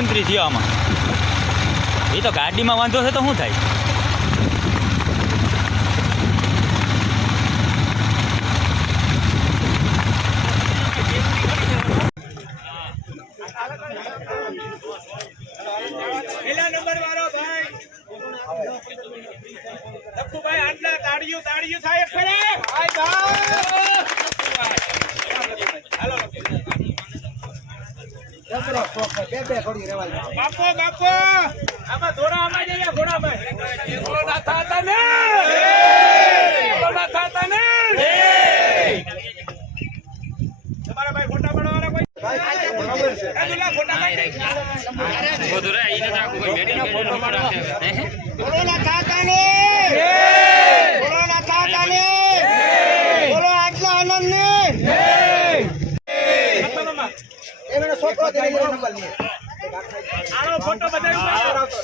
29 થયો આમાં. એ તો ગાડીમાં વાંધો છે તો શું થાય? પહેલા નંબર વાળો ભાઈ લખુભાઈ આટલા તાળીઓ થાય ખરે ભાઈ હાલો બાપો આમાં થોડા આમાં જઈએ ઘોડા ભાઈ ના થતા ને તમારા ભાઈ ફોટા પાડવાના કોઈ ફોટો બધા